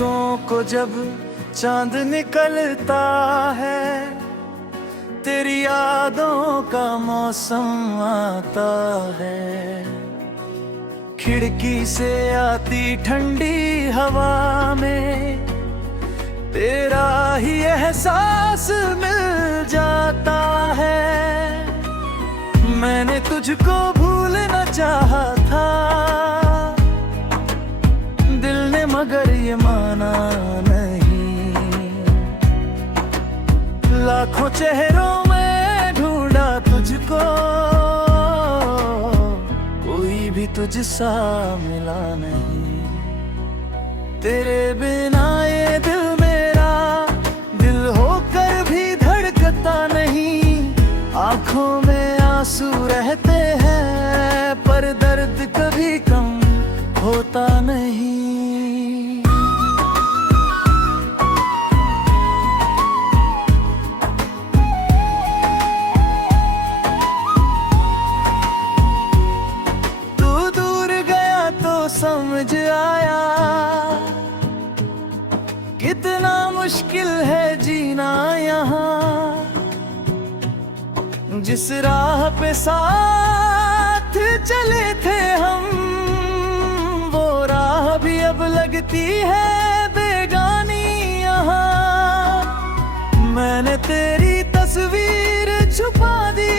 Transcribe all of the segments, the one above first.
रातों को जब चांद निकलता है, तेरी यादों का मौसम आता है। खिड़की से आती ठंडी हवा में तेरा ही एहसास मिल जाता है। मैंने तुझको भूलना चाहा था, दिल ने मगर ये माना नहीं। लाखों चेहरों में ढूंढा तुझको, कोई भी तुझसा मिला नहीं। तेरे बिना ये दिल मेरा दिल होकर भी धड़कता नहीं। आंखों में आंसू रहते हैं पर दर्द कभी कम होता नहीं। तू दूर गया तो समझ आया, कितना मुश्किल है जीना यहाँ। जिस राह पे साथ चले थे हम, वो राह भी अब लगती है बेगानी यहाँ। मैंने तेरी तस्वीर छुपा दी,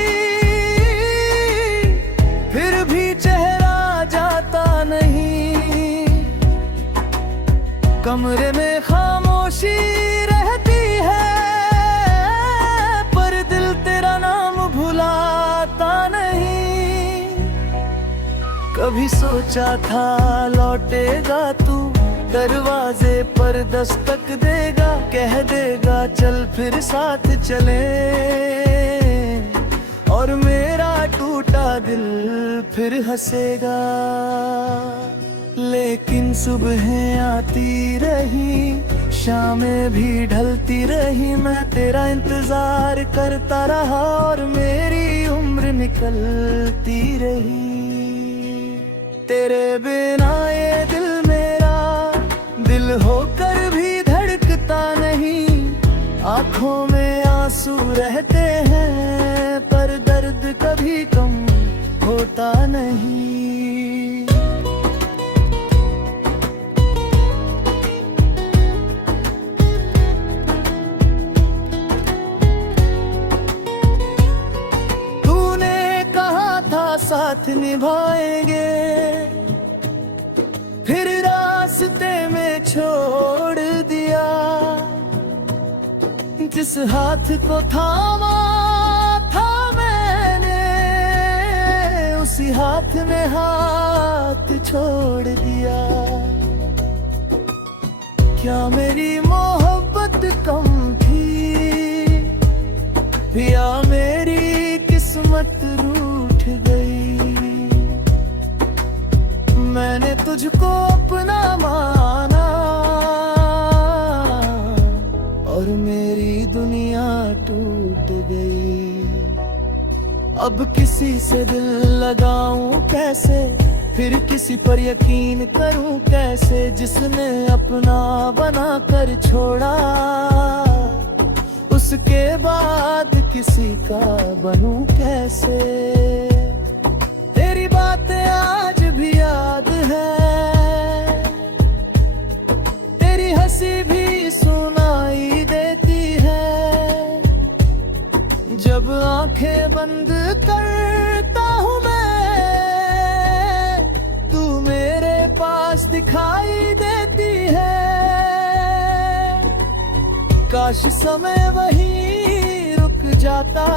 फिर भी चेहरा जाता नहीं। कमरे में खामोशी रहती है पर दिल तेरा नाम भुलाता नहीं। कभी सोचा था लौटेगा तू, दरवाजे पर दस्तक देगा, कह देगा चल फिर साथ चले। और मेरा टूटा दिल फिर हंसेगा। लेकिन सुबहें आती रही, शामें भी ढलती रही, मैं तेरा इंतजार करता रहा और मेरी उम्र निकलती रही। तेरे बिना ये दिल मेरा दिल होकर भी धड़कता नहीं। आंखों में आंसू रहते हैं पर दर्द कभी कम होता नहीं। साथ निभाएंगे, फिर रास्ते में छोड़ दिया। जिस हाथ को थामा था मैंने, उसी हाथ में हाथ छोड़ दिया। क्या मेरी मोहब्बत कम थी या मेरी किस्मत रूठ गई। मैंने तुझको अपना माना और मेरी दुनिया टूट गई। अब किसी से दिल लगाऊं कैसे, फिर किसी पर यकीन करूं कैसे। जिसने अपना बना कर छोड़ा, उसके बाद किसी का बनूं कैसे। तेरी बातें आज भी याद है, तेरी हंसी भी सुनाई देती है। जब आंखें बंद करता हूँ मैं, तू मेरे पास दिखाई देती है। काश समय वहीं रुक जाता,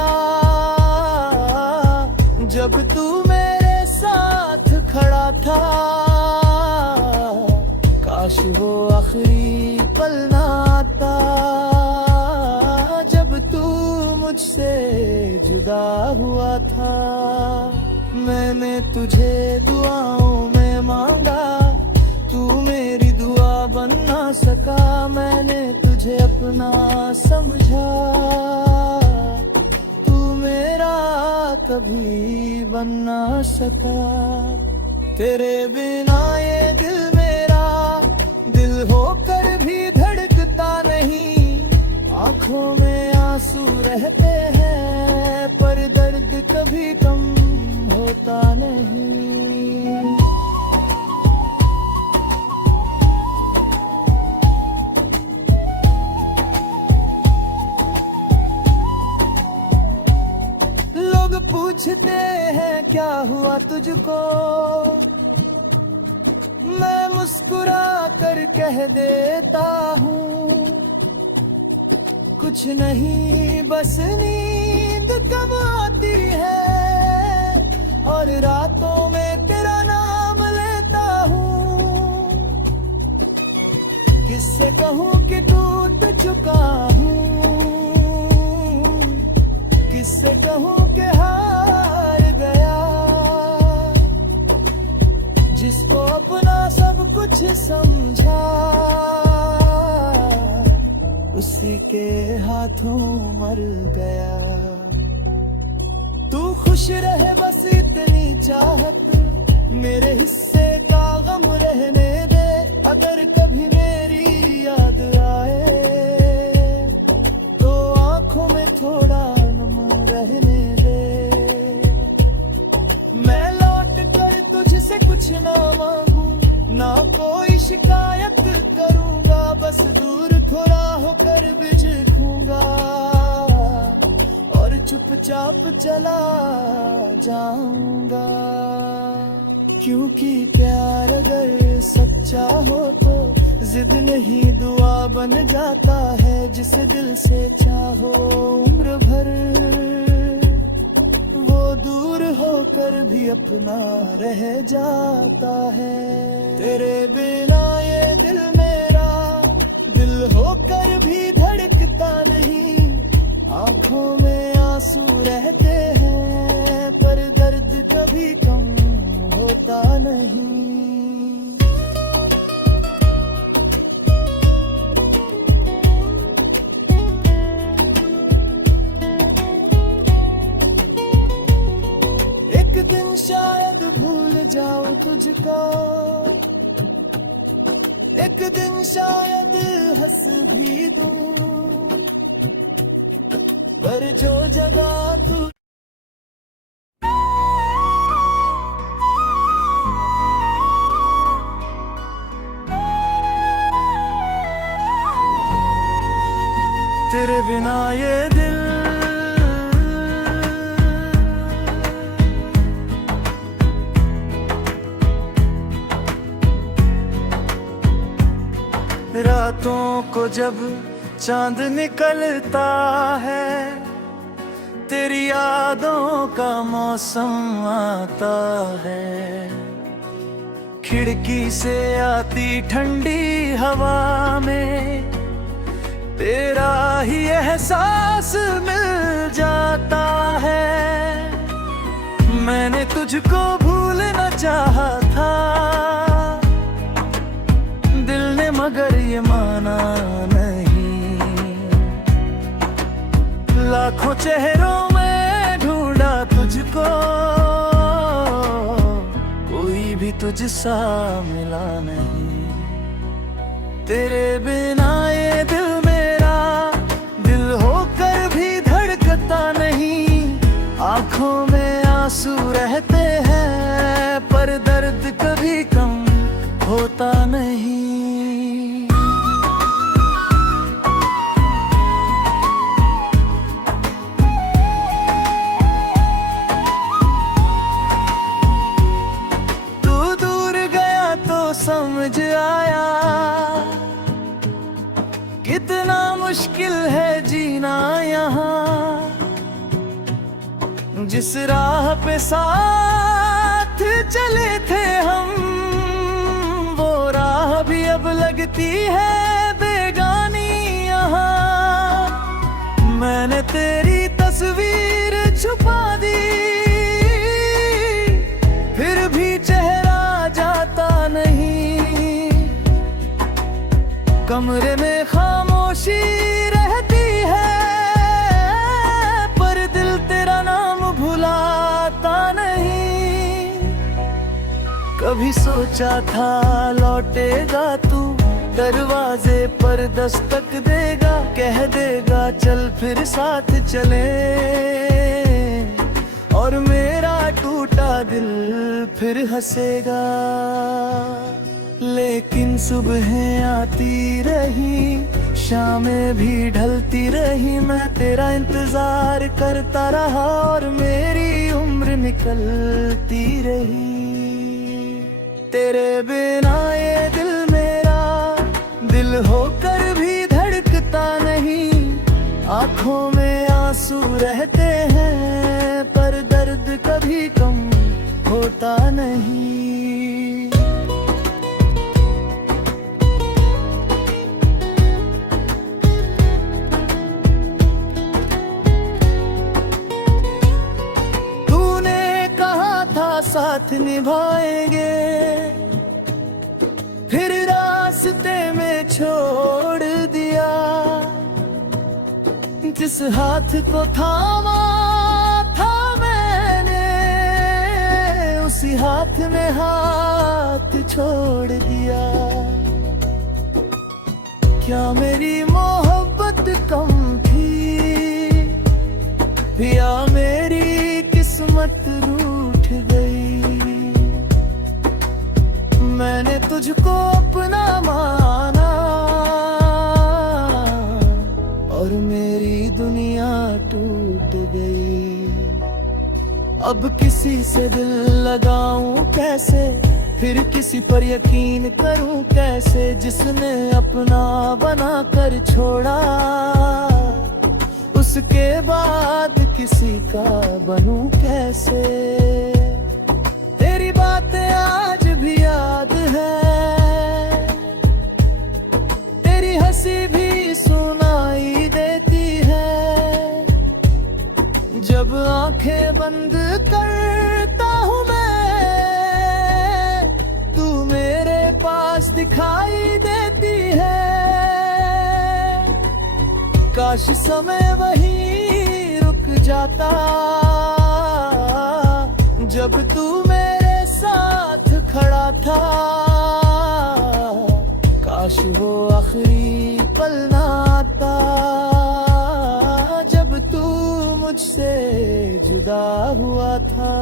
जब तू मेरे साथ खड़ा था। काश वो आखिरी पल ना आता, जब तू मुझसे जुदा हुआ था। मैंने तुझे दुआओं में मांगा, तू मेरी दुआ बन ना सका। मैंने तुझे अपना समझा, तू मेरा कभी बन ना सका। तेरे बिना ये दिल मेरा दिल होकर आँखों में आंसू रहते हैं, पर दर्द कभी कम होता नहीं। लोग पूछते हैं क्या हुआ तुझको, मैं मुस्कुरा कर कह देता हूँ कुछ नहीं, बस नींद कब आती है और रातों में तेरा नाम लेता हूँ। किससे कहूँ कि टूट चुका हूँ, किससे कहूँ कि हार गया, जिसको अपना सब कुछ समझा उसी के हाथों मर गया। तू खुश रहे बस इतनी चाहत, मेरे हिस्से का गम रहने दे। अगर कभी मेरी याद आए तो आंखों में थोड़ा नम रहने दे। मैं लौट कर तुझसे कुछ ना मांगू, ना कोई शिकायत करूंगा, बस दूर थोड़ा होकर बिजखूंगा और चुपचाप चला जाऊंगा। क्योंकि प्यार अगर सच्चा हो तो जिद नहीं दुआ बन जाता है, जिसे दिल से चाहो उम्र भर वो दूर होकर भी अपना रह जाता है। तेरे बिना ये दिल मेरा दिल होकर भी धड़कता नहीं, आँखों में आंसू रहते हैं, पर दर्द कभी कम होता नहीं। एक दिन शायद भूल जाऊं तुझको, एक दिन शायद हंस भी दूं, पर जो जगह तू तेरे बिना ये दिल रातों को जब चांद निकलता है, तेरी यादों का मौसम आता है। खिड़की से आती ठंडी हवा में तेरा ही एहसास मिल जाता है। मैंने तुझको भूलना चाहा था, दिल ने मगर ये माना नहीं। लाखों चेहरों में ढूंढा तुझको, कोई भी तुझसा मिला नहीं। तेरे बिना ये दिल मेरा दिल होकर भी धड़कता नहीं, आँखों में आंसू रहते हैं, पर दर्द कभी कम होता नहीं। तू दूर गया तो समझ आया कितना मुश्किल है जीना यहाँ। जिस राह पे साथ चले थे हम, वो राह भी अब लगती है बेगानी यहाँ। मैंने तेरी तस्वीर छुपा दी, फिर भी चेहरा जाता नहीं। कमरे में खामोशी रहती है, पर दिल तेरा नाम भुलाता नहीं। कभी सोचा था लौटेगा तू, दरवाजे पर दस्तक देगा, कह देगा चल फिर साथ चले, और मेरा टूटा दिल फिर हंसेगा। लेकिन सुबहें आती रही, शामें भी ढलती रही, मैं तेरा इंतजार करता रहा और मेरी उम्र निकलती रही। तेरे बिना ये दिल मेरा दिल होकर भी धड़कता नहीं, आंखों में आंसू रहते हैं पर दर्द कभी कम होता नहीं। साथ निभाएंगे, फिर रास्ते में छोड़ दिया। जिस हाथ को थामा था मैंने, उसी हाथ में हाथ छोड़ दिया। क्या मेरी मोहब्बत कम थी, या मेरी किस्मत रूठ गई। मैंने तुझको अपना माना और मेरी दुनिया टूट गई। अब किसी से दिल लगाऊं कैसे, फिर किसी पर यकीन करूं कैसे, जिसने अपना बना कर छोड़ा, उसके बाद किसी का बनूं कैसे। तेरी बातें आज भी याद है, तेरी हंसी भी सुनाई देती है। जब आंखें बंद करता हूँ मैं, तू मेरे पास दिखाई देती है। काश समय वहीं रुक जाता, जब तू मेरे साथ खड़ा था। काश वो आखिरी पल ना आता, जब तू मुझसे जुदा हुआ था।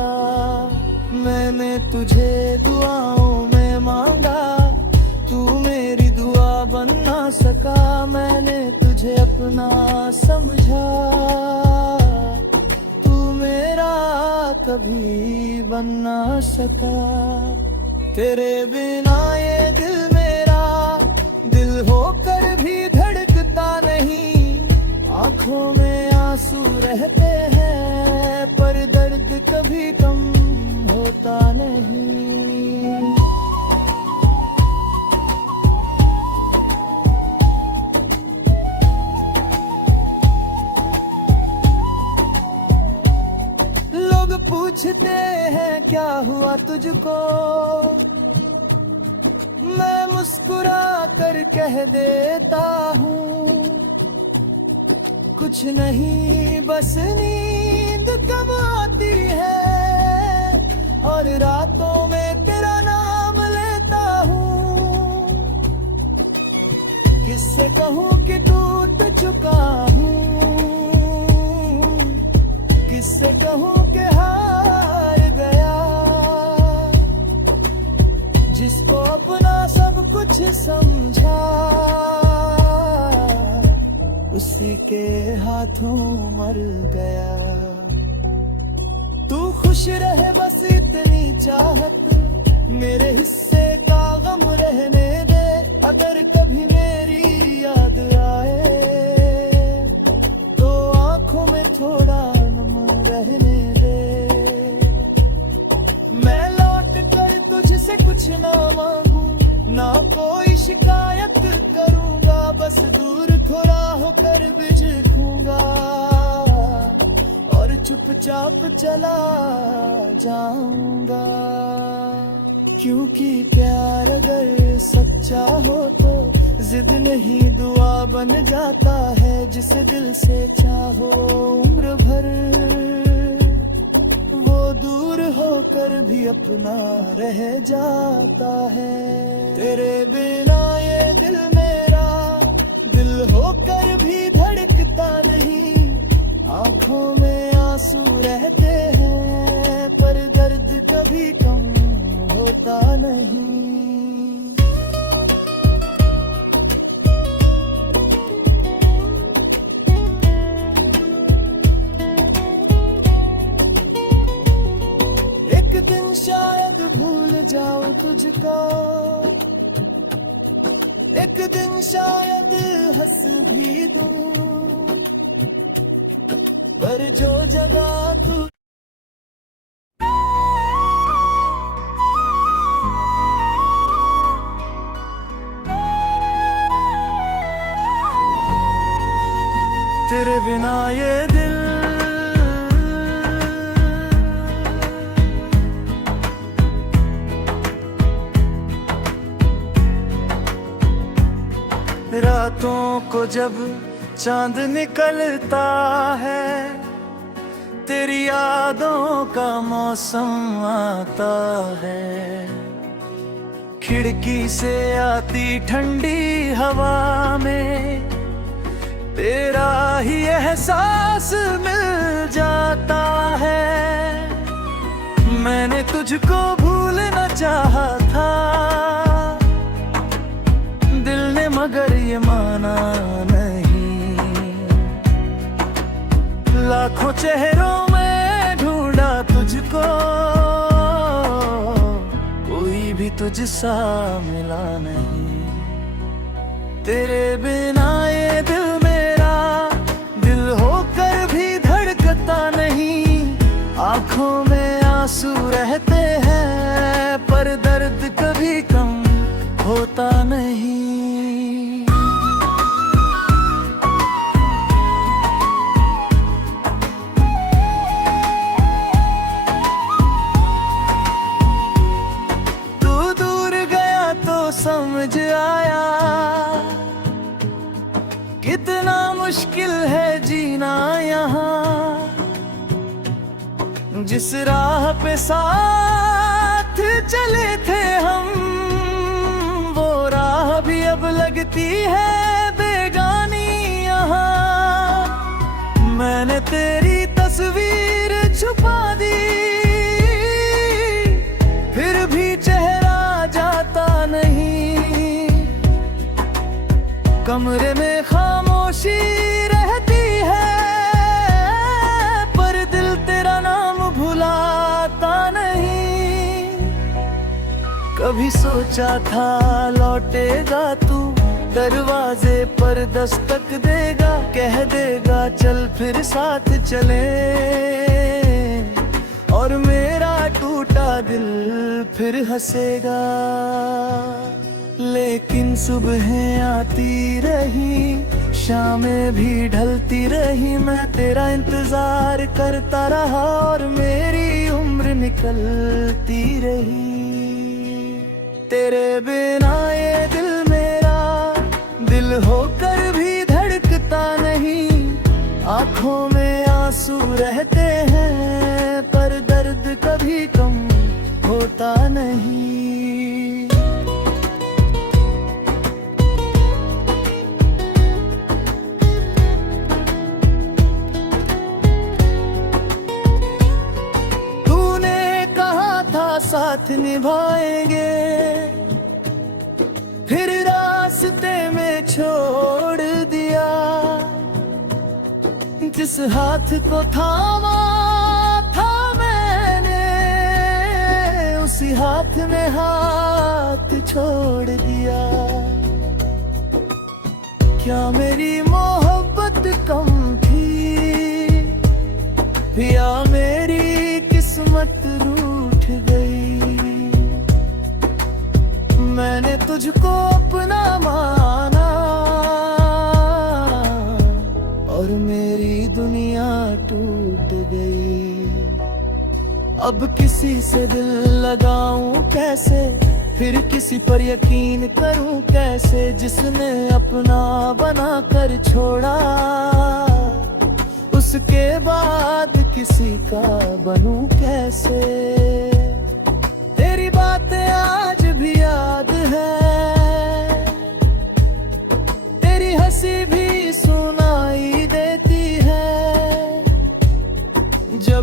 मैंने तुझे दुआओं में मांगा, तू मेरी दुआ बन ना सका। मैंने तुझे अपना समझा, कभी बन ना सका। तेरे बिना ये दिल मेरा दिल होकर भी धड़कता नहीं, आंखों में आंसू रहते हैं पर दर्द कभी कम होता नहीं। पूछते हैं क्या हुआ तुझको, मैं मुस्कुरा कर कह देता हूँ कुछ नहीं, बस नींद कब आती है और रातों में तेरा नाम लेता हूँ। किससे कहूँ कि टूट चुका हूँ, किससे कहूँ कि हार गया। जिसको अपना सब कुछ समझा, उसी के हाथों मर गया। तू खुश रहे बस इतनी चाहत, मेरे हिस्से का गम रहने दे। अगर कभी मेरी याद आए तो आंखों में थोड़ा रहने दे। मैं लौट कर तुझसे कुछ ना मांगू, ना कोई शिकायत करूंगा, बस दूर थोड़ा होकर बिजखूंगा और चुपचाप चला जाऊंगा। क्योंकि प्यार अगर सच्चा हो तो जिद नहीं दुआ बन जाता है। जिसे दिल से चाहो उम्र भर, वो दूर हो होकर भी अपना रह जाता है। तेरे बिना ये दिल मेरा दिल होकर भी धड़कता नहीं। आंखों में आंसू रहते हैं पर दर्द कभी कम होता नहीं। एक दिन शायद भूल जाऊं तुझको, एक दिन शायद हंस भी दूं, पर जो जगह तू तेरे बिना ये दिल रातों को जब चांद निकलता है, तेरी यादों का मौसम आता है। खिड़की से आती ठंडी हवा में तेरा ही एहसास मिल जाता है। मैंने तुझको भूलना चाहा था, दिल ने मगर ये माना नहीं। लाखों चेहरों में ढूंढा तुझको, कोई भी तुझसा मिला नहीं। तेरे बिना ये दिल मेरा दिल होकर भी धड़कता नहीं। आंखों में आंसू रहते हैं पर दर्द कभी कम होता नहीं। तू दूर गया तो समझ आया कितना मुश्किल है जीना यहाँ। जिस राह पे साथ चले थे हम, वो राह भी अब लगती है बेगानी यहाँ। मैंने तेरी तस्वीर छुपा दी, फिर भी चेहरा जाता नहीं। कमरे में खामोशी रहती है पर दिल तेरा नाम भुलाता नहीं। कभी सोचा था लौटेगा तू, दरवाजे पर दस्तक देगा, कह देगा चल फिर साथ चले। और मेरा टूटा दिल फिर हंसेगा। लेकिन सुबहें आती रही, शामें भी ढलती रही, मैं तेरा इंतजार करता रहा और मेरी उम्र निकलती रही। तेरे बिना ये दिल मेरा दिल होकर भी धड़कता नहीं। आंखों में आंसू रहते हैं पर दर्द कभी कम होता नहीं। साथ निभाएंगे, फिर रास्ते में छोड़ दिया। जिस हाथ को थामा था मैंने, उसी हाथ में हाथ छोड़ दिया। क्या मेरी मोहब्बत कम थी या मेरी किस्मत रूठ गई। मैंने तुझको अपना माना और मेरी दुनिया टूट गई। अब किसी से दिल लगाऊं कैसे, फिर किसी पर यकीन करूं कैसे, जिसने अपना बना कर छोड़ा, उसके बाद किसी का बनूं कैसे।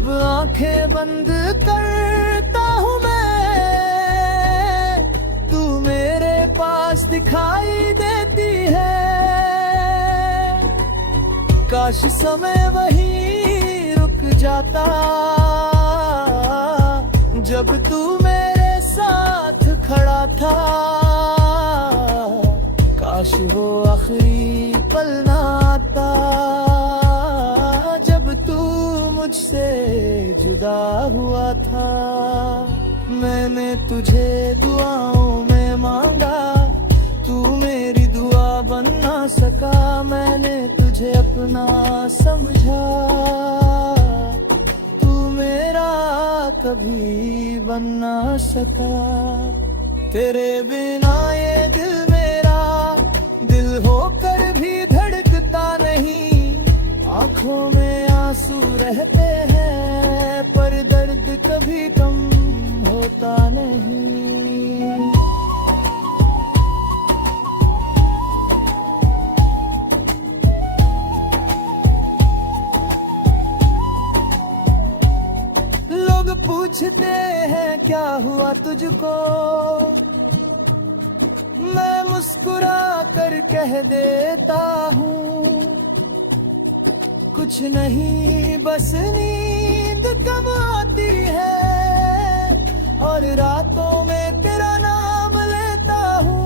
जब आंखें बंद करता हूँ मैं, तू मेरे पास दिखाई देती है। काश समय वहीं रुक जाता, जब तू मेरे साथ खड़ा था। काश वो आखिरी पल ना आता, जब तू मुझसे जुदा हुआ था। मैंने तुझे दुआओं में मांगा, तू मेरी दुआ बन ना सका। मैंने तुझे अपना समझा, तू मेरा कभी बन ना सका। तेरे बिना ये दिल मेरा दिल होकर भी धड़कता नहीं। आंखों में आंसू रहते हैं, पर दर्द कभी कम होता नहीं। लोग पूछते हैं क्या हुआ तुझको, मैं मुस्कुरा कर कह देता हूँ, कुछ नहीं बस नींद कब आती है, और रातों में तेरा नाम लेता हूँ।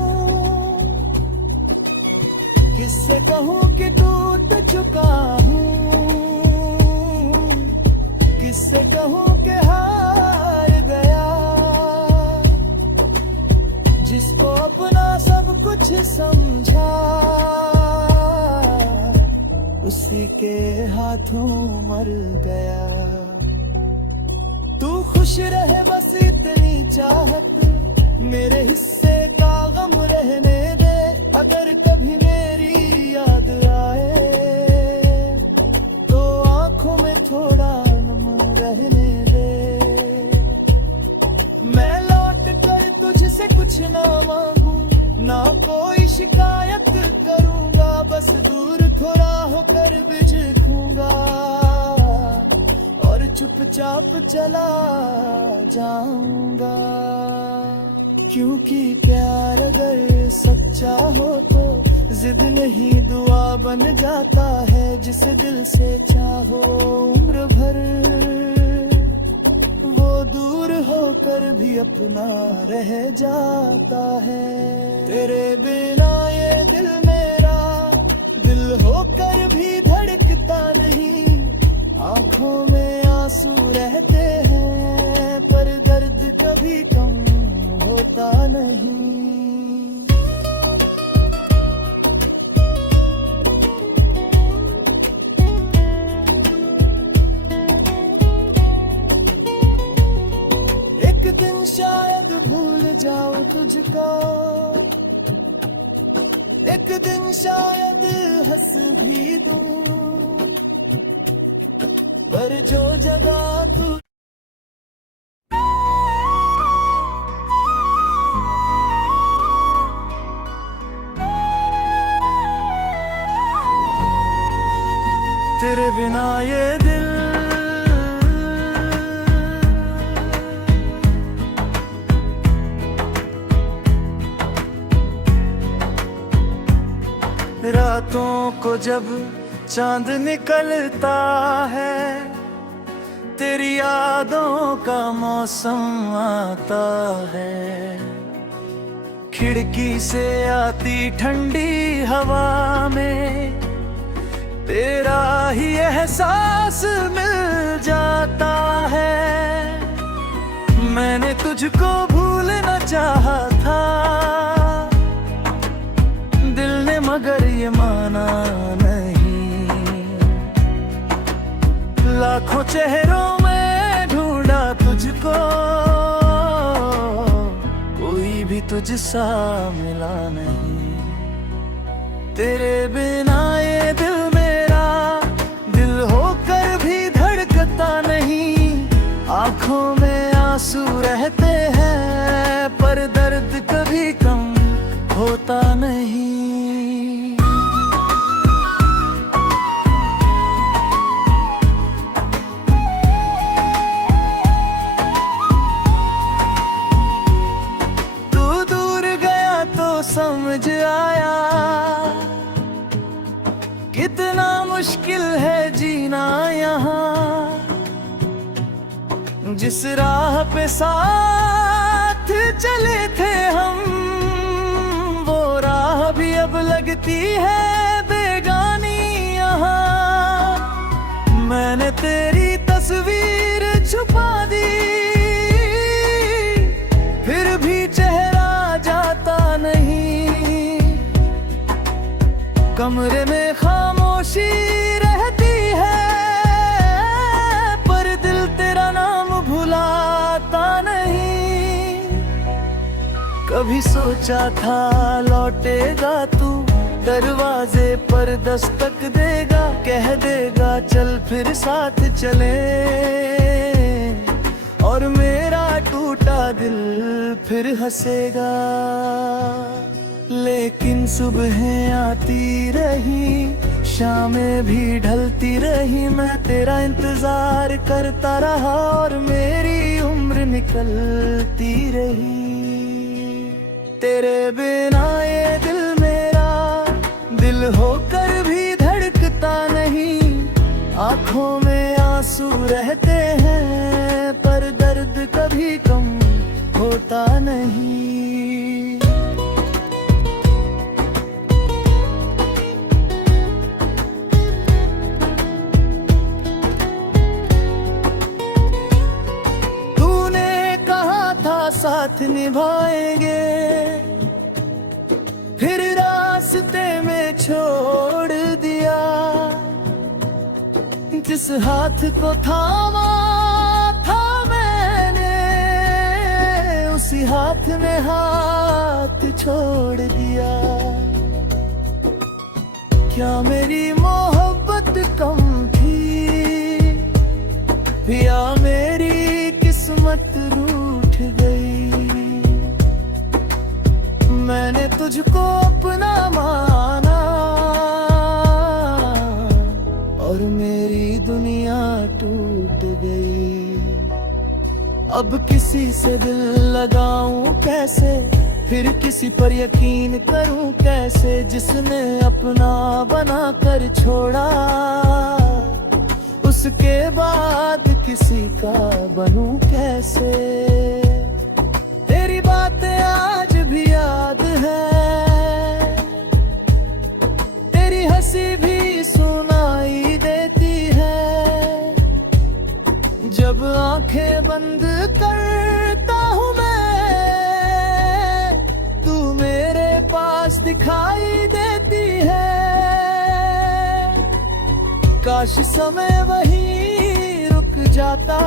किससे कहूँ कि टूट चुका हूँ, किससे कहूँ कि हार गया। जिसको अपना सब कुछ समझा, उसी के हाथों मर गया। तू खुश रहे बस इतनी चाहत, मेरे हिस्से का गम रहने दे। अगर कभी मेरी याद आए, तो आंखों में थोड़ा नम रहने दे। मैं लौट कर तुझसे कुछ ना मांगू, ना कोई शिकायत करूंगा, बस दूर थोड़ा होकर बिजखूंगा, और चुपचाप चला जाऊंगा। क्योंकि प्यार अगर सच्चा हो तो जिद नहीं दुआ बन जाता है। जिसे दिल से चाहो उम्र भर, वो दूर होकर भी अपना रह जाता है। तेरे बिना ये दिल मेरा दिल होकर भी धड़कता नहीं। आंखों में आंसू रहते हैं, पर दर्द कभी कम होता नहीं। एक दिन शायद भूल जाऊं तुझको, एक दिन शायद हंस भी दूं, पर जो जगह तू तेरे बिना ये दिल रातों को जब चांद निकलता है, तेरी यादों का मौसम आता है। खिड़की से आती ठंडी हवा में तेरा ही एहसास मिल जाता है। मैंने तुझको भूलना चाहा था, दिल ने मगर ये माना नहीं। लाखों चेहरों में ढूंढा तुझको, कोई भी तुझसा मिला नहीं। तेरे बिना ये दिल मेरा दिल होकर भी धड़कता नहीं। आंखों में आंसू रहते हैं, पर दर्द कभी कम होता नहीं। जिस राह पे साथ चले थे हम, वो राह भी अब लगती है बेगानी यहाँ। मैंने तेरी तस्वीर छुपा दी, फिर भी चेहरा जाता नहीं। कमरे में खामोशी रहती है, पर दिल तेरा नाम भुलाता नहीं। कभी सोचा था लौटेगा तू, दरवाजे पर दस्तक देगा, कह देगा चल फिर साथ चले, और मेरा टूटा दिल फिर हंसेगा। लेकिन सुबहें आती रही, शामें भी ढलती रही, मैं तेरा इंतजार करता रहा, और मेरी उम्र निकलती रही। तेरे बिना ये दिल मेरा दिल होकर भी धड़कता नहीं। आंखों में आंसू रहते हैं, पर दर्द कभी कम होता नहीं। साथ निभाएंगे, फिर रास्ते में छोड़ दिया। जिस हाथ को थामा था मैंने, उसी हाथ में हाथ छोड़ दिया। क्या मेरी मोहब्बत कम थी, या मेरी किस्मत रूठ गई। मैंने तुझको अपना माना, और मेरी दुनिया टूट गई। अब किसी से दिल लगाऊं कैसे, फिर किसी पर यकीन करूं कैसे, जिसने अपना बना कर छोड़ा, उसके बाद किसी का बनूं कैसे। तेरी बातें आज भी याद है, तेरी हंसी भी सुनाई देती है। जब आंखें बंद करता हूँ मैं, तू मेरे पास दिखाई देती है। काश समय वहीं रुक जाता,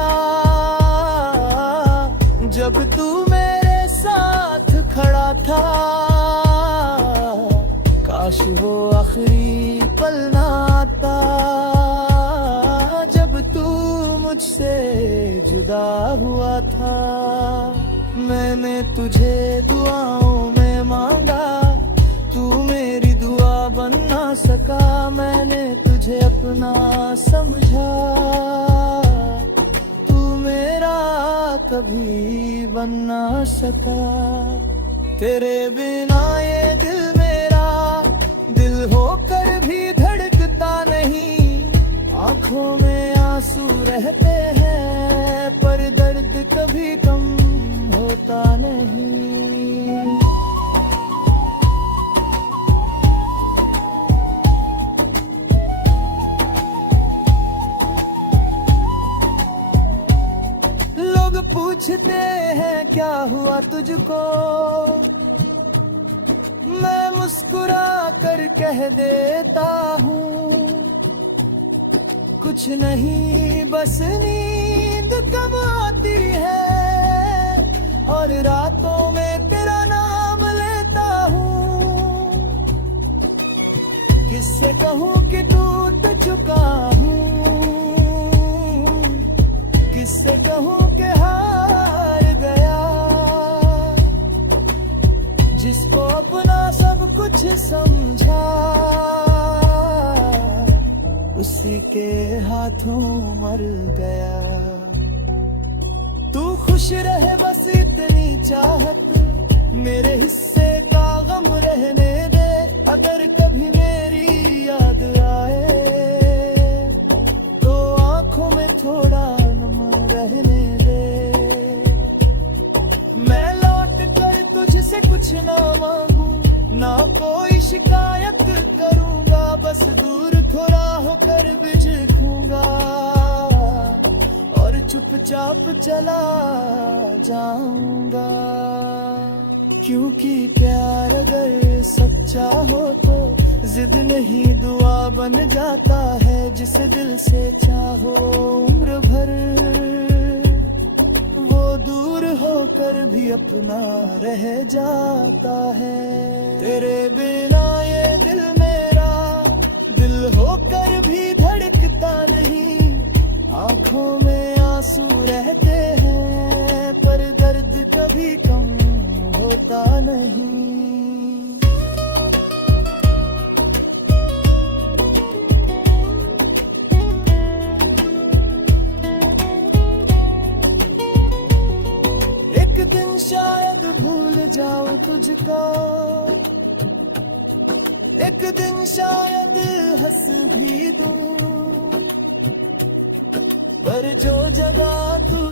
जब तू मेरे साथ खड़ा था। काश वो आखिरी पल ना आता, जब तू मुझसे जुदा हुआ था। मैंने तुझे दुआओं में मांगा, तू मेरी दुआ बन ना सका। मैंने तुझे अपना समझा, कभी बन ना सका। तेरे बिना ये दिल मेरा दिल होकर भी धड़कता नहीं। आंखों में आंसू रहते हैं, पर दर्द कभी कम होता नहीं। पूछते हैं क्या हुआ तुझको, मैं मुस्कुरा कर कह देता हूँ कुछ नहीं, बस नींद कब आती है और रातों में तेरा नाम लेता हूँ। किससे कहूँ कि टूट चुका हूँ, किससे कहूँ कि हार गया। जिसको अपना सब कुछ समझा, उसी के हाथों मर गया। तू खुश रहे बस इतनी चाहत, मेरे हिस्से का गम रहने दे। अगर कभी मेरी याद आए तो आंखों में थोड़ा नम रहने दे। से कुछ ना मांगू, ना कोई शिकायत करूंगा, बस दूर थोड़ा होकर बिजखूंगा और चुपचाप चला जाऊंगा। क्योंकि प्यार अगर सच्चा हो तो जिद नहीं दुआ बन जाता है, जिसे दिल से चाहो उम्र भर वो दूर होकर भी अपना रह जाता है। तेरे बिना ये दिल मेरा दिल होकर भी धड़कता नहीं, आंखों में आंसू रहते हैं पर दर्द कभी कम होता नहीं। एक दिन शायद भूल जाऊं तुझको, एक दिन शायद हंस भी दूं, पर जो जगह तू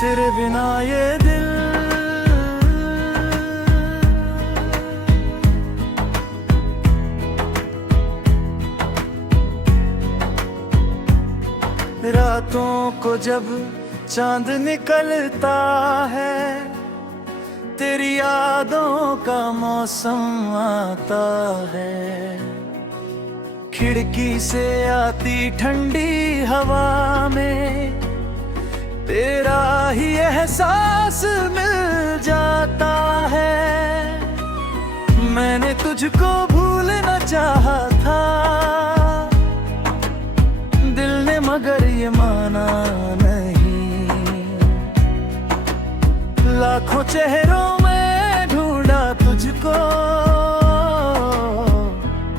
तेरे बिना ये दिल रातों को जब चांद निकलता है, तेरी यादों का मौसम आता है। खिड़की से आती ठंडी हवा में तेरा ही एहसास मिल जाता है। मैंने तुझको भूलना चाहा था, दिल ने मगर ये माना नहीं। लाखों चेहरों में ढूंढा तुझको,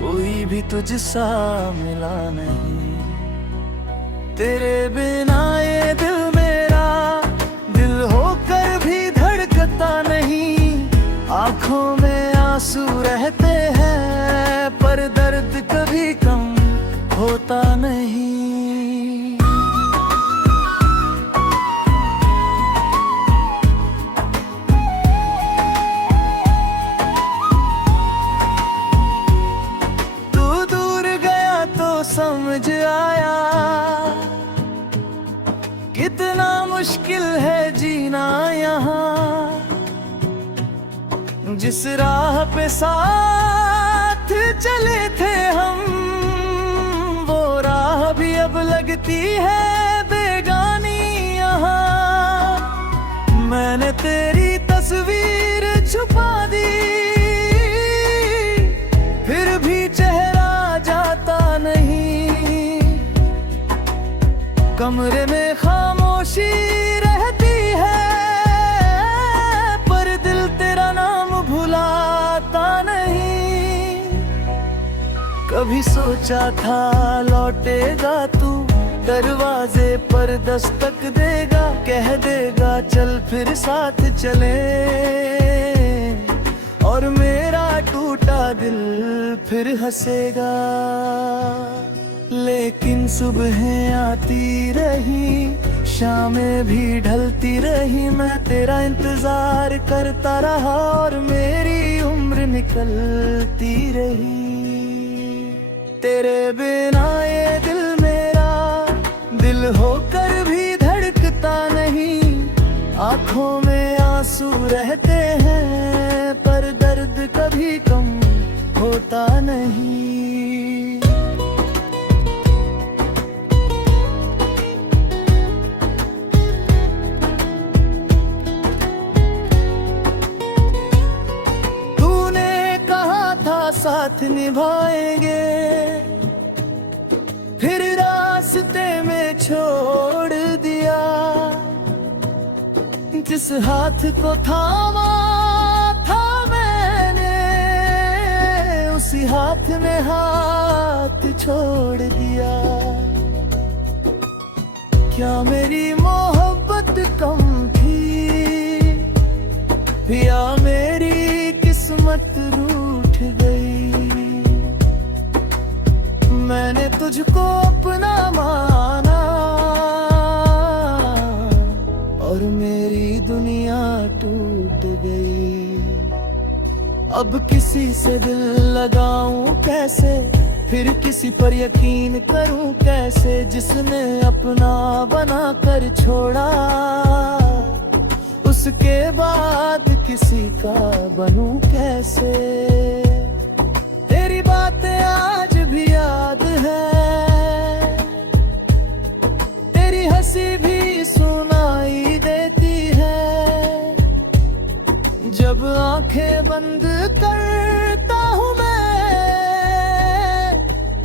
कोई भी तुझसा मिला नहीं। तेरे बिना ये दिल मेरा दिल होकर भी धड़कता नहीं, आंखों में आंसू रहते हैं पर दर्द कभी कम होता नहीं। तू दूर गया तो समझ आया कितना मुश्किल है जीना यहाँ। जिस राह पे साथ चले थे हम, वो राह भी अब लगती है बेगानी यहाँ। मैंने तेरी तस्वीर छुपा दी, फिर भी चेहरा जाता नहीं। कमरे में खामोशी रहती है पर दिल तेरा नाम भुलाता नहीं। कभी सोचा था लौटेगा तू, दरवाजे पर दस्तक देगा, कह देगा चल फिर साथ चले, और मेरा टूटा दिल फिर हंसेगा। लेकिन सुबहें आती रही, शामें भी ढलती रही, मैं तेरा इंतजार करता रहा और मेरी उम्र निकलती रही। तेरे बिना ये दिल मेरा दिल होकर भी धड़कता नहीं, आंखों में आंसू रहते हैं पर दर्द कभी कम होता नहीं। साथ निभाएंगे, फिर रास्ते में छोड़ दिया। जिस हाथ को थामा था मैंने, उसी हाथ में हाथ छोड़ दिया। क्या मेरी मोहब्बत कम थी या मेरी किस्मत रूठ गई? मैंने तुझको अपना माना और मेरी दुनिया टूट गई। अब किसी से दिल लगाऊं कैसे, फिर किसी पर यकीन करूं कैसे, जिसने अपना बना कर छोड़ा, उसके बाद किसी का बनूं कैसे। तेरी बातें आज भी याद है, तेरी हंसी भी सुनाई देती है। जब आंखें बंद करता हूँ मैं,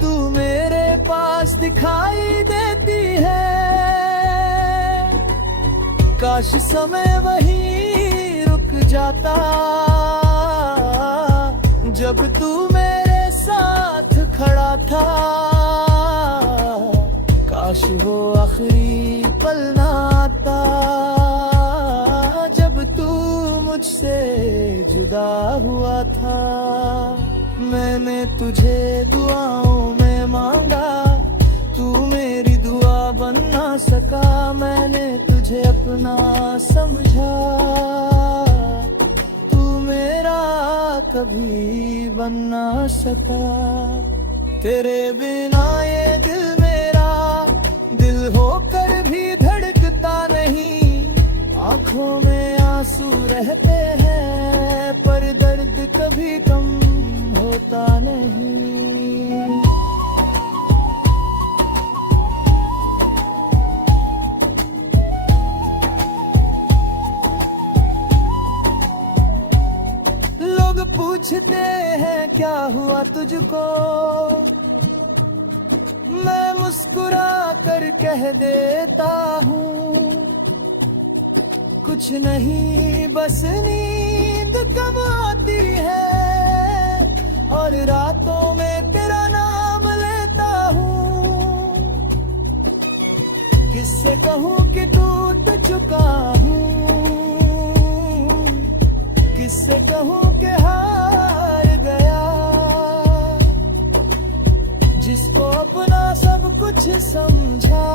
तू मेरे पास दिखाई देती है। काश समय वहीं रुक जाता, जब तू मेरे साथ खड़ा था। काश वो आखिरी पल ना आता, जब तू मुझसे जुदा हुआ था। मैंने तुझे दुआओं में मांगा, तू मेरी दुआ बन ना सका। मैंने तुझे अपना समझा, तू मेरा कभी बन ना सका। तेरे बिना ये दिल मेरा दिल होकर भी धड़कता नहीं। आंखों में आंसू रहते हैं, पर दर्द कभी कम होता नहीं। लोग पूछते हैं क्या हुआ तुझको, मैं मुस्कुरा कर कह देता हूँ, कुछ नहीं बस नींद कब आती है, और रातों में तेरा नाम लेता हूँ। किससे कहूँ कि टूट चुका हूँ, किससे कहूँ कि हार गया। जिसको अपना सब कुछ समझा,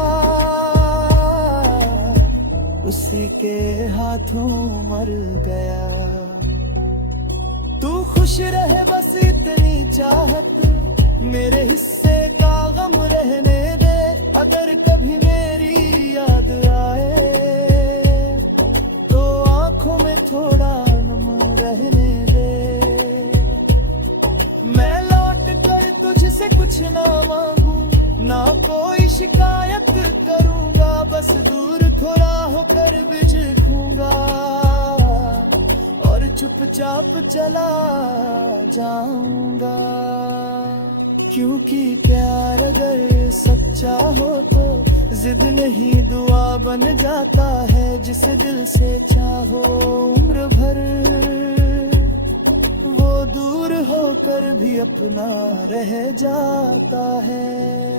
उसी के हाथों मर गया। तू खुश रहे बस इतनी चाहत, मेरे हिस्से का गम रहने दे। अगर कभी मेरी याद आए, तो आंखों में थोड़ा नम रहने दे। मैं लौट कर तुझसे कुछ ना मांगू, ना कोई शिकायत करूंगा, बस दूर थोड़ा होकर बिजखूंगा, और चुपचाप चला जाऊंगा। क्योंकि प्यार अगर सच्चा हो तो जिद नहीं दुआ बन जाता है। जिसे दिल से चाहो उम्र भर, वो दूर होकर भी अपना रह जाता है।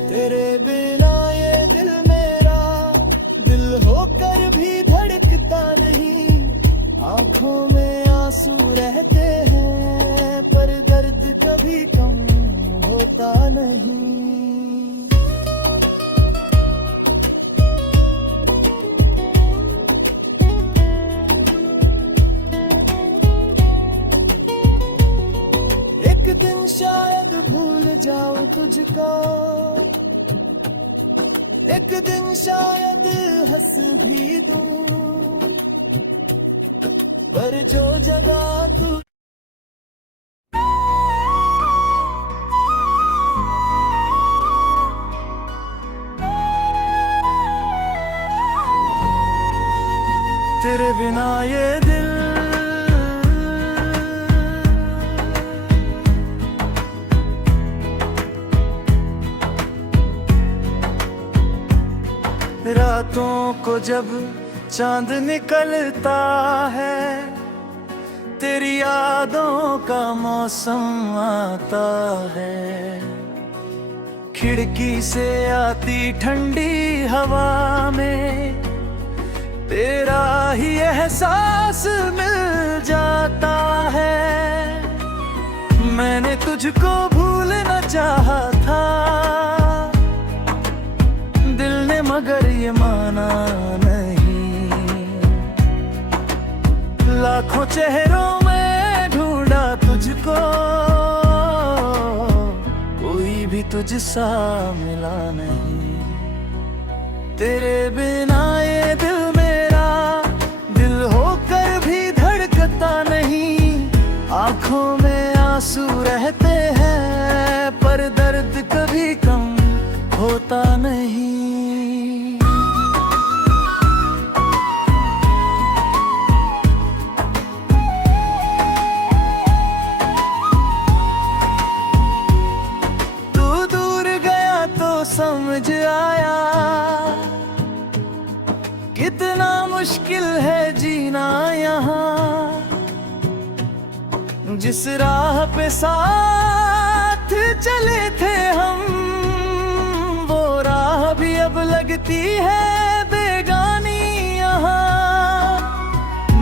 तेरे बिना ये दिल मेरा दिल होकर भी धड़कता नहीं। आंखों में आंसू रहते हैं, पर दर्द कभी कम होता नहीं। एक दिन शायद भूल जाऊं तुझको, एक दिन शायद हंस भी दूं, पर जो जगह तू तेरे बिना ये दिल रातों को जब चांद निकलता है, तेरी यादों का मौसम आता है। खिड़की से आती ठंडी हवा में तेरा ही एहसास मिल जाता है। मैंने तुझको भूलना चाहा था, लाखों चेहरों में ढूंढा तुझको, कोई भी तुझसा मिला नहीं। तेरे बिना ये दिल मेरा दिल होकर भी धड़कता नहीं। आंखों में आंसू रहते हैं पर दर्द कभी कम होता नहीं। तू दूर गया तो समझ आया कितना मुश्किल है जीना यहाँ। जिस राह पे साथ चले थे हम, वो राह भी अब लगती है बेगानी यहाँ।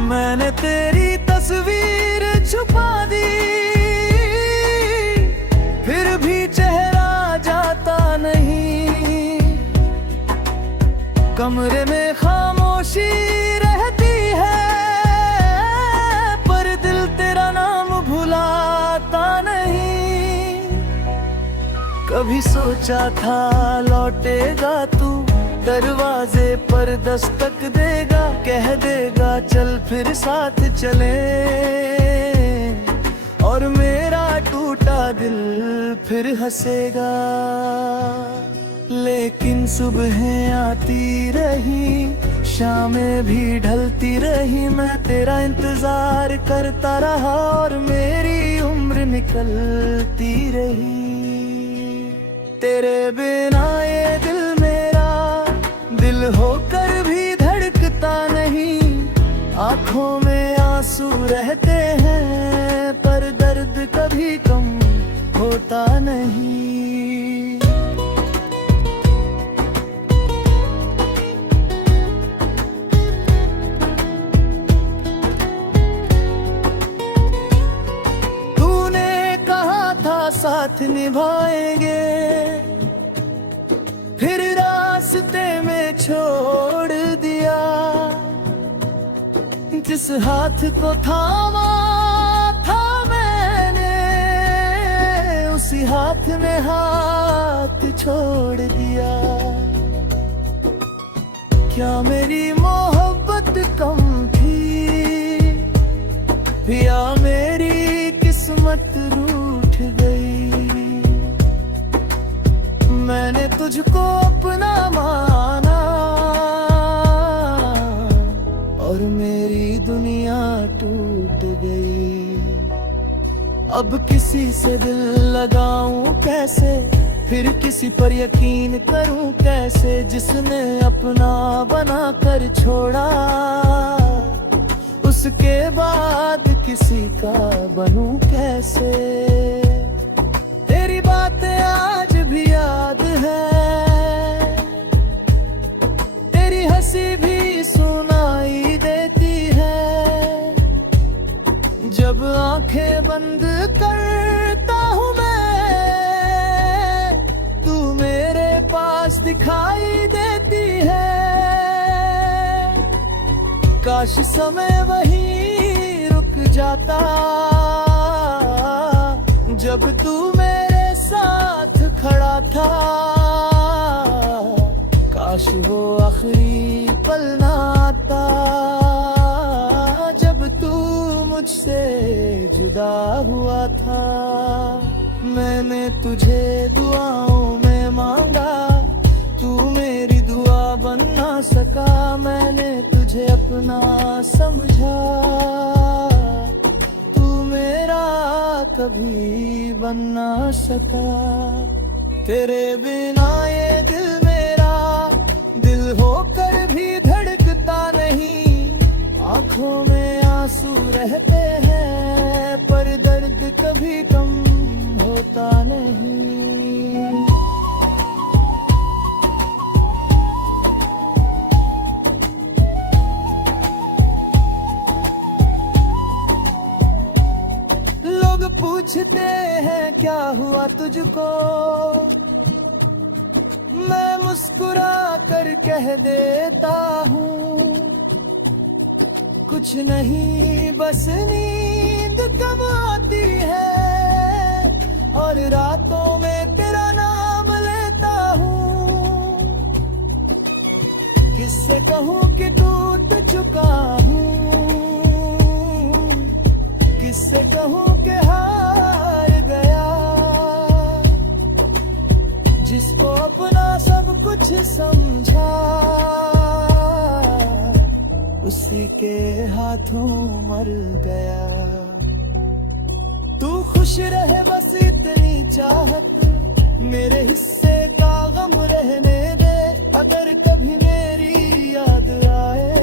मैंने तेरी तस्वीर छुपा दी, फिर भी चेहरा जाता नहीं। कमरे में खामोशी रहती है पर दिल तेरा नाम भुलाता नहीं। कभी सोचा था लौटेगा तू, दरवाजे पर दस्तक देगा, कह देगा चल फिर साथ चले। और मेरा टूटा दिल फिर हंसेगा। लेकिन सुबहें आती रही, शामें भी ढलती रही, मैं तेरा इंतजार करता रहा और मेरी उम्र निकलती रही। तेरे बिना ये दिल मेरा दिल होकर भी धड़कता नहीं। आंखों में आंसू रहते हैं पर दर्द कभी कम होता नहीं। साथ निभाएंगे, फिर रास्ते में छोड़ दिया। जिस हाथ को थामा था मैंने, उसी हाथ में हाथ छोड़ दिया। क्या मेरी मोहब्बत कम थी या मेरी किस्मत रूठ गई। मैंने तुझको अपना माना और मेरी दुनिया टूट गई। अब किसी से दिल लगाऊं कैसे, फिर किसी पर यकीन करूं कैसे, जिसने अपना बना कर छोड़ा, उसके बाद किसी का बनूं कैसे। तेरी बातें आज भी याद है, तेरी हंसी भी सुनाई देती है। जब आंखें बंद करता हूँ मैं, तू मेरे पास दिखाई देती है। काश समय वहीं रुक जाता जब तू मेरे साथ खड़ा था। काश वो आखिरी पल ना आता जब तू मुझसे जुदा हुआ था। मैंने तुझे दुआओं में मांगा, तू मेरी दुआ बन ना सका। मैंने तुझे अपना समझा, तू मेरा कभी बन ना सका। तेरे बिना ये दिल मेरा दिल होकर भी धड़कता नहीं। आंखों में आंसू रहते हैं पर दर्द कभी कम होता नहीं। लोग पूछते हैं क्या हुआ तुझको, मैं मुस्कुरा कर कह देता हूँ कुछ नहीं, बस नींद कब आती है और रातों में तेरा नाम लेता हूँ। किससे कहूँ कि टूट चुका हूँ, किससे कहूँ कि हार गया। जिसको अपना सब कुछ समझा, उसी के हाथों मर गया। तू खुश रहे बस इतनी चाहत, मेरे हिस्से का गम रहने दे। अगर कभी मेरी याद आए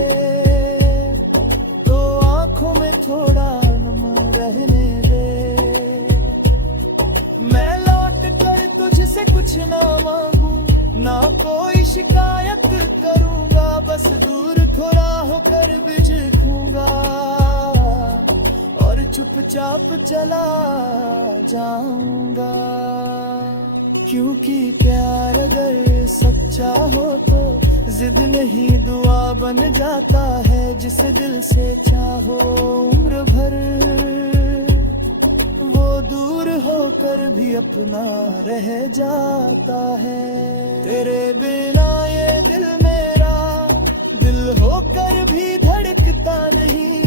तो आंखों में थोड़ा नम रहने दे। मैं लौट कर तुझसे कुछ ना मांगू, ना कोई शिकायत करूंगा, बस दूर थोड़ा होकर बिजखूंगा और चुपचाप चला जाऊंगा। क्योंकि प्यार अगर सच्चा हो तो जिद नहीं दुआ बन जाता है। जिसे दिल से चाहो उम्र भर, वो दूर होकर भी अपना रह जाता है। तेरे बिना ये दिल मेरा दिल होकर भी धड़कता नहीं।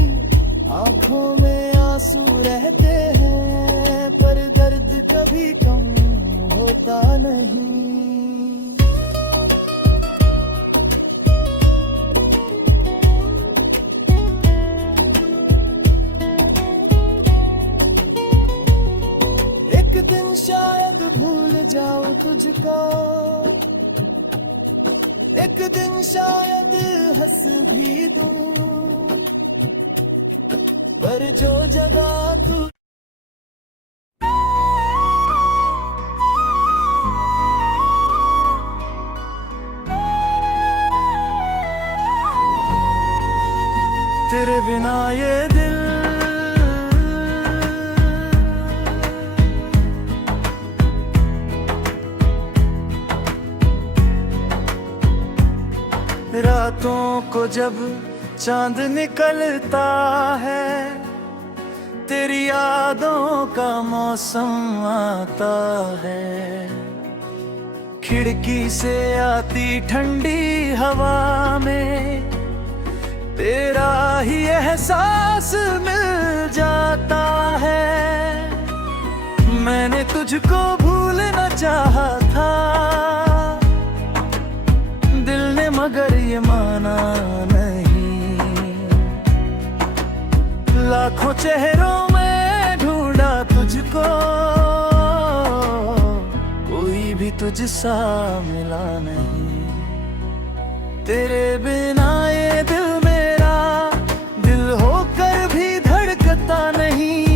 आंखों में आंसू रहते हैं पर दर्द कभी कम होता नहीं। एक दिन शायद भूल जाऊं तुझको, एक दिन शायद हंस भी दूं, पर जो जगह तू तेरे बिना ये दिल रातों को जब चांद निकलता है, तेरी यादों का मौसम आता है। खिड़की से आती ठंडी हवा में तेरा ही एहसास मिल जाता है। मैंने तुझको भूलना चाहा था, दिल ने मगर ये माना नहीं। लाखों चेहरों में ढूंढा तुझको, कोई भी तुझसा मिला नहीं। तेरे बिना ये दिल मेरा दिल होकर भी धड़कता नहीं।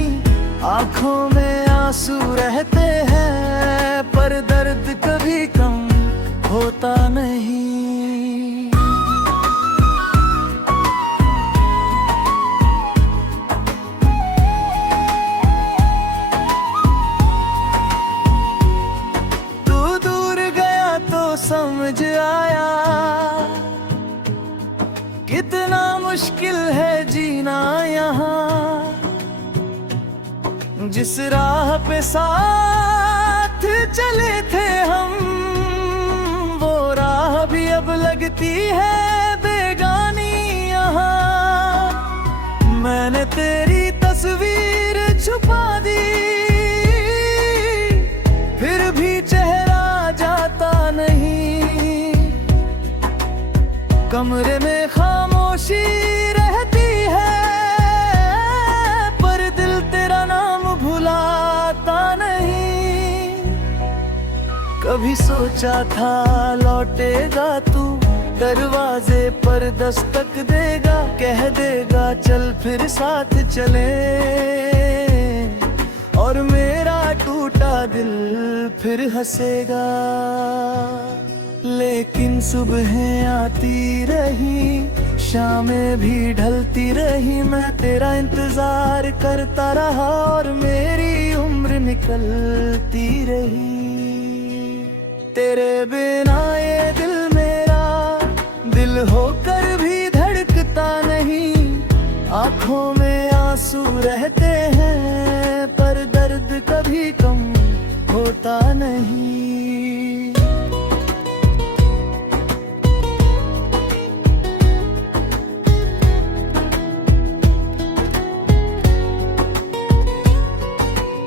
आंखों में आंसू रहते हैं पर दर्द कभी कम होता नहीं। तू दूर गया तो समझ आया कितना मुश्किल है जीना यहाँ। जिस राह पे साथ चले थे हम, वो राह भी अब लगती है बेगानी यहाँ। मैंने तेरी तस्वीर छुपा दी, फिर भी चेहरा जाता नहीं। कमरे में खामोशी रहती है पर दिल तेरा नाम भुलाता नहीं। कभी सोचा था लौटेगा तू, दरवाजे पर दस्तक देगा, कह देगा चल फिर साथ चले। और मेरा टूटा दिल फिर हंसेगा। लेकिन सुबहें आती रही, शामें भी ढलती रही, मैं तेरा इंतजार करता रहा और मेरी उम्र निकलती रही। तेरे बिना ये दिल मेरा दिल होकर भी धड़कता नहीं। आँखों में आंसू रहते हैं पर दर्द कभी कम होता नहीं।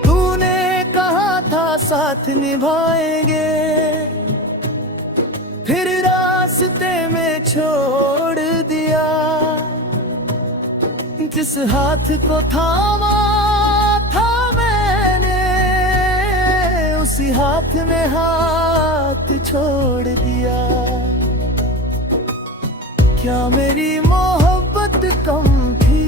तूने कहा था साथ निभाएंगे, फिर रास्ते में छोड़ दिया। जिस हाथ को थामा था मैंने, उसी हाथ में हाथ छोड़ दिया। क्या मेरी मोहब्बत कम थी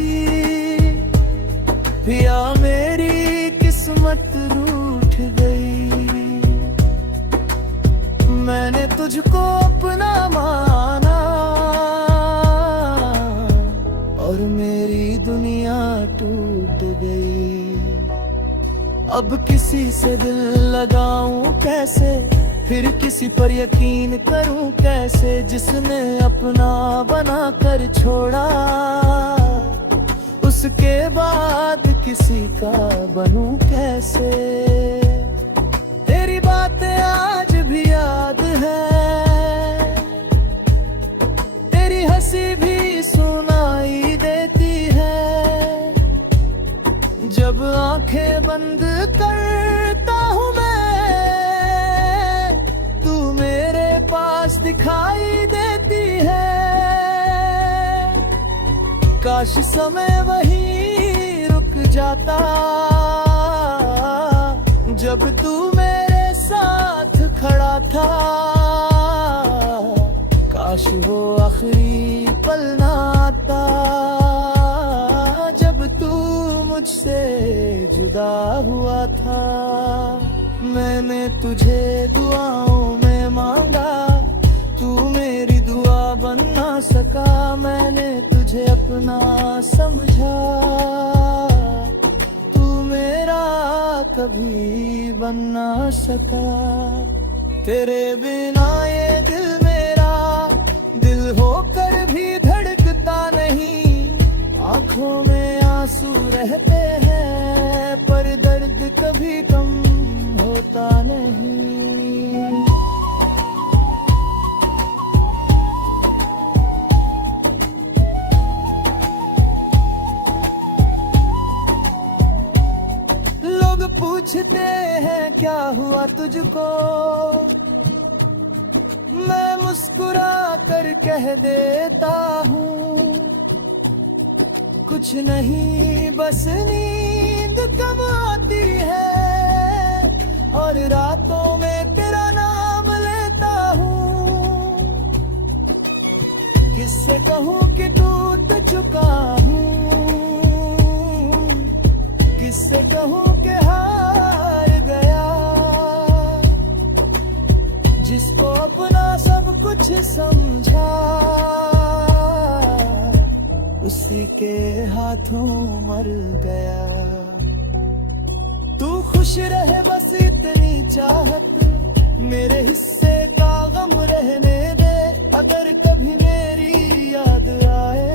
या मेरी किस्मत रूठ गई? मैंने तुझको अपना माना और मेरी दुनिया टूट गई। अब किसी से दिल लगाऊं कैसे, फिर किसी पर यकीन करूं कैसे? जिसने अपना बना कर छोड़ा, उसके बाद किसी का बनूं कैसे? तेरी बातें आज भी याद है, तेरी हंसी भी सुनाई देती है। जब आंखें बंद करता हूँ मैं, तू मेरे पास दिखाई देती है। काश समय वहीं रुक जाता जब तू मेरे साथ खड़ा था। काश वो आखिरी पल ना आता जब तू मुझसे जुदा हुआ था। मैंने तुझे दुआओं में मांगा, तू मेरी दुआ बन ना सका। मैंने तुझे अपना समझा, तू मेरा कभी बन ना सका। तेरे बिना ये दिल मेरा दिल होकर भी धड़कता नहीं। आँखों में आंसू रहते हैं पर दर्द कभी कम होता नहीं। लोग पूछते हैं क्या हुआ तुझको, मैं मुस्कुरा कर कह देता हूँ कुछ नहीं, बस नींद कब आती है और रातों में तेरा नाम लेता हूँ। किससे कहूँ कि टूट चुका हूँ, किससे कहूँ कि हार गया। जिसको अपना सब कुछ समझा, उसी के हाथों मर गया। तू खुश रहे बस इतनी चाहत, मेरे हिस्से का गम रहने दे। अगर कभी मेरी याद आए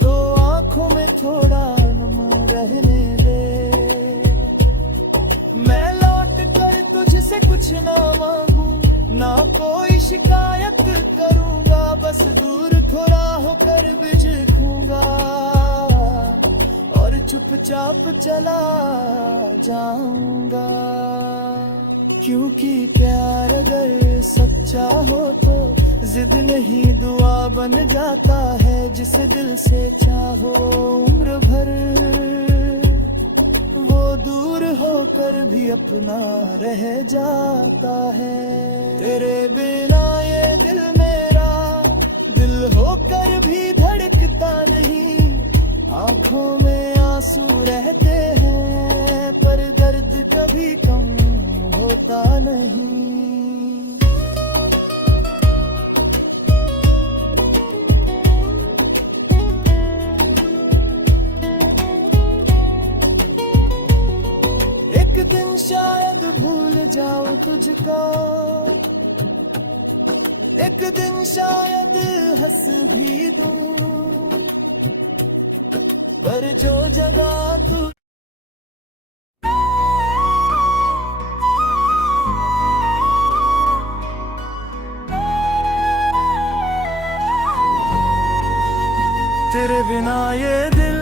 तो आंखों में थोड़ा नम रहने दे। मैं लौट कर तुझसे कुछ ना मांगू, ना कोई शिकायत करूंगा, बस दूर थोड़ा होकर बिजखूंगा और चुपचाप चला जाऊंगा। क्योंकि प्यार अगर सच्चा हो तो जिद नहीं दुआ बन जाता है। जिसे दिल से चाहो उम्र भर, वो दूर होकर भी अपना रह जाता है। तेरे बिना ये दिल मेरा दिल होकर भी धड़कता नहीं। आँखों में आंसू रहते हैं पर दर्द कभी कम होता नहीं। एक दिन शायद भूल जाऊं तुझको, एक दिन शायद हंस भी दूं। हर जो जगह तू तेरे बिना ये दिल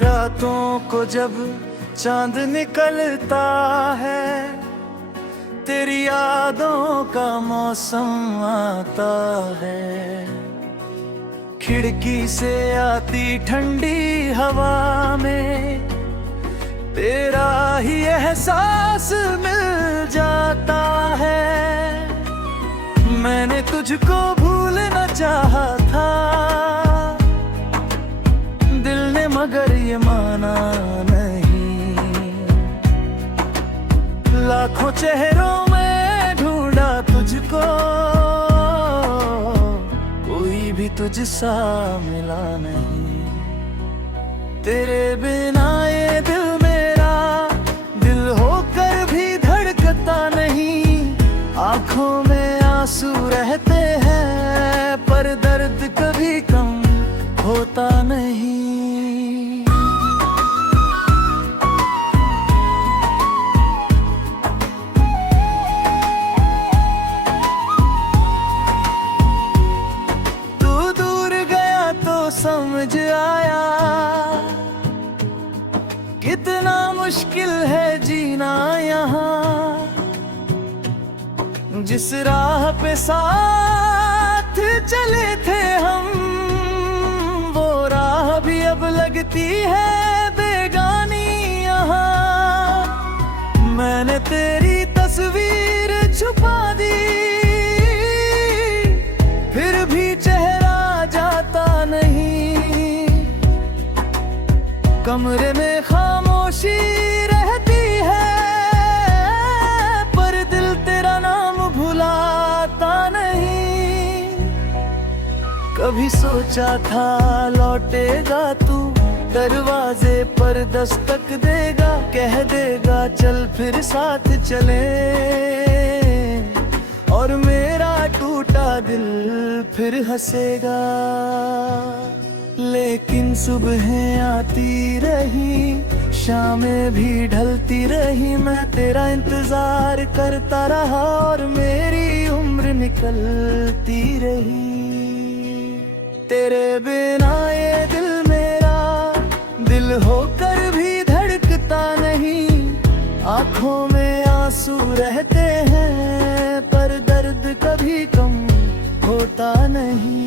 रातों को जब चांद निकलता है, तेरी यादों का मौसम आता है। खिड़की से आती ठंडी हवा में तेरा ही एहसास मिल जाता है। मैंने तुझको भूलना चाहा था, दिल ने मगर ये माना नहीं। लाखों चेहरों में ढूंढा तुझको, कोई भी तुझसा मिला नहीं। तेरे बिना ये दिल मेरा दिल होकर भी धड़कता नहीं। आंखों में आंसू रहते हैं, पर दर्द कभी कम होता नहीं। तू दूर गया तो समझ आया, कितना मुश्किल है जीना यहाँ। जिस राह पे साथ चले थे हम, वो राह भी अब लगती है बेगानी यहाँ। मैंने तेरी तस्वीर छुपा दी, फिर भी चेहरा जाता नहीं। कमरे में खामोशी रहती है, पर दिल तेरा नाम भुलाता नहीं। कभी सोचा था लौटेगा तू, दरवाजे पर दस्तक देगा, कह देगा चल फिर साथ चले। और मेरा टूटा दिल फिर हंसेगा। लेकिन सुबहें आती रही, शामें भी ढलती रही, मैं तेरा इंतजार करता रहा और मेरी उम्र निकलती रही। तेरे बिना ये दिल मेरा दिल होकर भी धड़कता नहीं। आंखों में आंसू रहते हैं, पर दर्द कभी कम होता नहीं।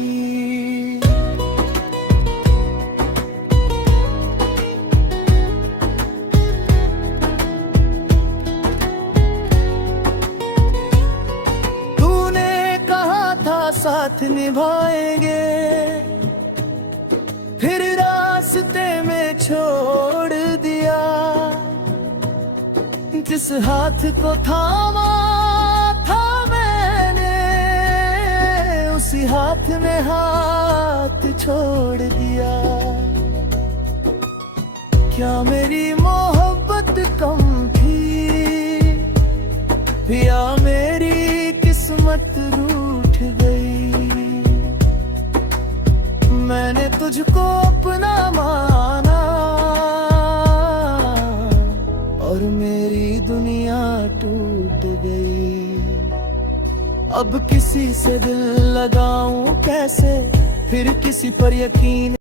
साथ निभाएंगे, फिर रास्ते में छोड़ दिया। जिस हाथ को थामा था मैंने, उसी हाथ में हाथ छोड़ दिया। क्या मेरी मोहब्बत कम थी, या मेरी किस्मत रूठ गई। मैंने तुझको अपना माना, और मेरी दुनिया टूट गई। अब किसी से दिल लगाऊं कैसे, फिर किसी पर यकीन